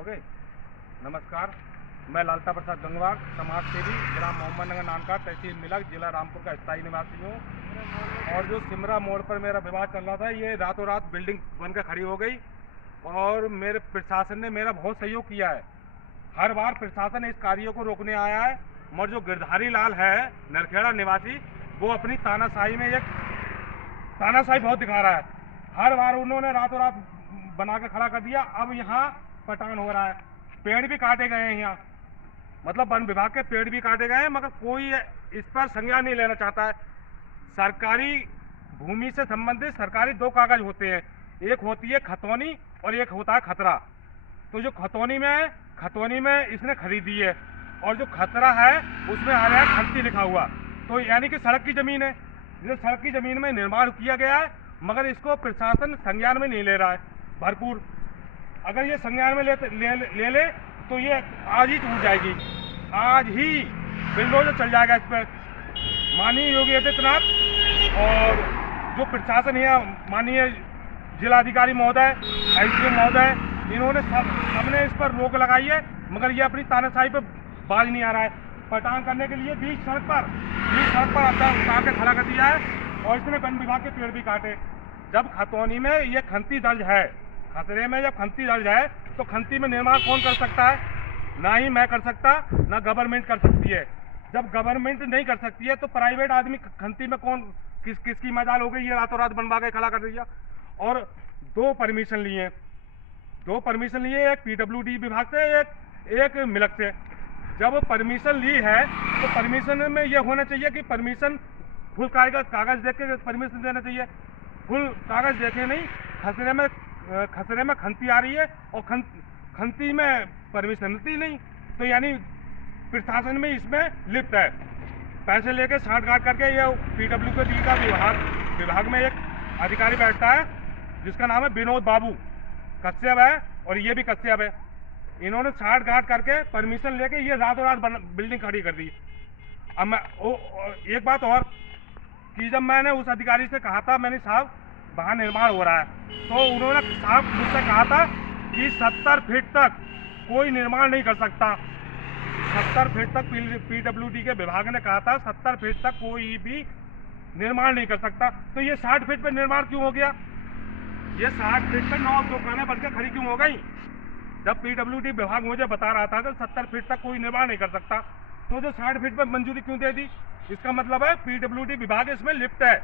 Okay. नमस्कार, मैं लालता प्रसाद गंगवार, समाज सेवी, ग्राम मोहम्मद नगर नानका, तहसील मिलक, जिला रामपुर का स्थायी निवासी हूँ। और जो सिमरा मोड़ पर मेरा विवाद चल रहा था, ये रातों रात बिल्डिंग बनकर खड़ी हो गई और मेरे प्रशासन ने मेरा बहुत सहयोग किया है। हर बार प्रशासन इस कार्यों को रोकने आया है, मगर जो गिरधारी लाल है नरखेड़ा निवासी, वो अपनी तानाशाही में एक तानाशाही बहुत दिखा रहा है। हर बार उन्होंने रातों रात बना के खड़ा कर दिया। अब यहाँ पटान हो रहा है, पेड़ भी काटे गए हैं यहाँ, मतलब वन विभाग के पेड़ भी काटे गए हैं, मगर कोई इस पर संज्ञान नहीं लेना चाहता है। सरकारी भूमि से संबंधित सरकारी दो कागज होते हैं, एक होती है खतौनी और एक होता है खतरा। तो जो खतौनी में इसने खरीदी है और जो खतरा है उसमें आ रहा है खंती लिखा हुआ, तो यानी कि सड़क की जमीन है। जो सड़क की जमीन में निर्माण किया गया है, मगर इसको प्रशासन संज्ञान में नहीं ले रहा है भरपूर। अगर ये संज्ञान में ले तो ये आज ही टूट जाएगी, आज ही बिल्डोजर चल जाएगा इस पर। माननीय योगी आदित्यनाथ और जो प्रशासन है, माननीय जिलाधिकारी महोदय, एसडीएम महोदय, इन्होंने सबने इस पर रोक लगाई है, मगर ये अपनी तानाशाही पर बाज नहीं आ रहा है। पटान करने के लिए बीच सड़क पर उतार के खड़ा कर दिया है और इसने वन विभाग के पेड़ भी काटे। जब खतौनी में ये खंती दर्ज है, खतरे में जब खंती दर्ज है, तो खंती में निर्माण कौन कर सकता है? ना ही मैं कर सकता, ना गवर्नमेंट कर सकती है। जब गवर्नमेंट नहीं कर सकती है तो प्राइवेट आदमी खंती में कौन किसकी मजाल हो गई? ये रातों रात बनवा के खड़ा कर दिया। और दो परमिशन लिए, एक पीडब्ल्यूडी विभाग से, एक मिलक से। जब परमिशन ली है तो परमिशन में ये होना चाहिए कि परमिशन फुल कागज देख के परमिशन देना चाहिए। फुल कागज देखे नहीं, खसरे में खंती आ रही है और खंती में परमिशन मिलती नहीं, तो यानी प्रशासन में इसमें लिप्त है। पैसे लेके साठ-गांठ करके ये पीडब्ल्यूडी का विभाग में एक अधिकारी बैठता है जिसका नाम है विनोद बाबू, कश्यप है और ये भी कश्यप है। इन्होंने साठ-गांठ करके परमिशन लेके ये रातों रात बिल्डिंग खड़ी कर दी। अब मैं एक बात और कि जब मैंने उस अधिकारी से कहा था, मैंने साहब वहाँ निर्माण हो रहा है, तो उन्होंने साहब मुझसे कहा था कि 70 फीट तक कोई निर्माण नहीं कर सकता। 70 फीट तक पीडब्ल्यूडी के विभाग ने कहा था 70 फीट तक कोई भी निर्माण नहीं कर सकता। तो ये 60 फीट पर निर्माण क्यों हो गया? ये 60 फीट पर 9 दुकानें बनकर खड़ी क्यों हो गई? जब पीडब्ल्यूडी विभाग मुझे बता रहा था कि 70 फीट तक कोई निर्माण नहीं कर सकता, तो जो 60 फीट पर मंजूरी क्यों दे दी? इसका मतलब है पीडब्ल्यूडी विभाग इसमें लिप्त है।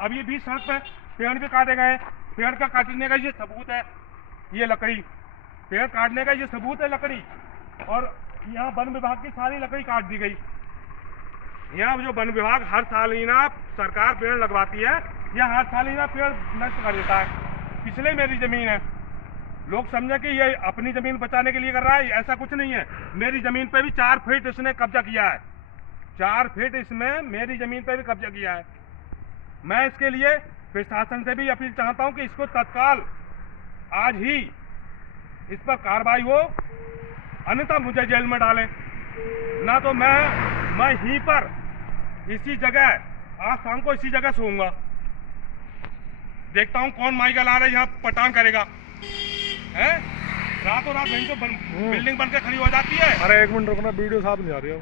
अब ये 20 सड़क पे पेड़ भी काटे गए, पेड़ का काटने का ये सबूत है, ये लकड़ी, पेड़ काटने का ये सबूत है लकड़ी। और यहाँ वन विभाग की सारी लकड़ी काट दी गई। यहाँ जो वन विभाग हर साल ही ना सरकार पेड़ लगवाती है, यह हर साल ही ना पेड़ नष्ट कर देता है। पिछले मेरी जमीन है, लोग समझे कि ये अपनी जमीन बचाने के लिए कर रहा है, ऐसा कुछ नहीं है। मेरी जमीन पे भी 4 फीट इसने कब्जा किया है, 4 फीट इसमें मेरी जमीन पे भी कब्जा किया है। मैं इसके लिए प्रशासन से भी अपील चाहता हूं कि इसको तत्काल आज ही इस पर कार्रवाई हो, अन्यथा मुझे जेल में डालें, ना तो मैं यहीं पर इसी जगह आज शाम को इसी जगह सोऊंगा। देखता हूं कौन माइकल आ रहा है यहाँ पटान करेगा, है? रातों रात वहीं तो बिल्डिंग बनकर खड़ी हो जाती है। अरे एक मिनट रुकना, वीडियो साफ नहीं आ रही है।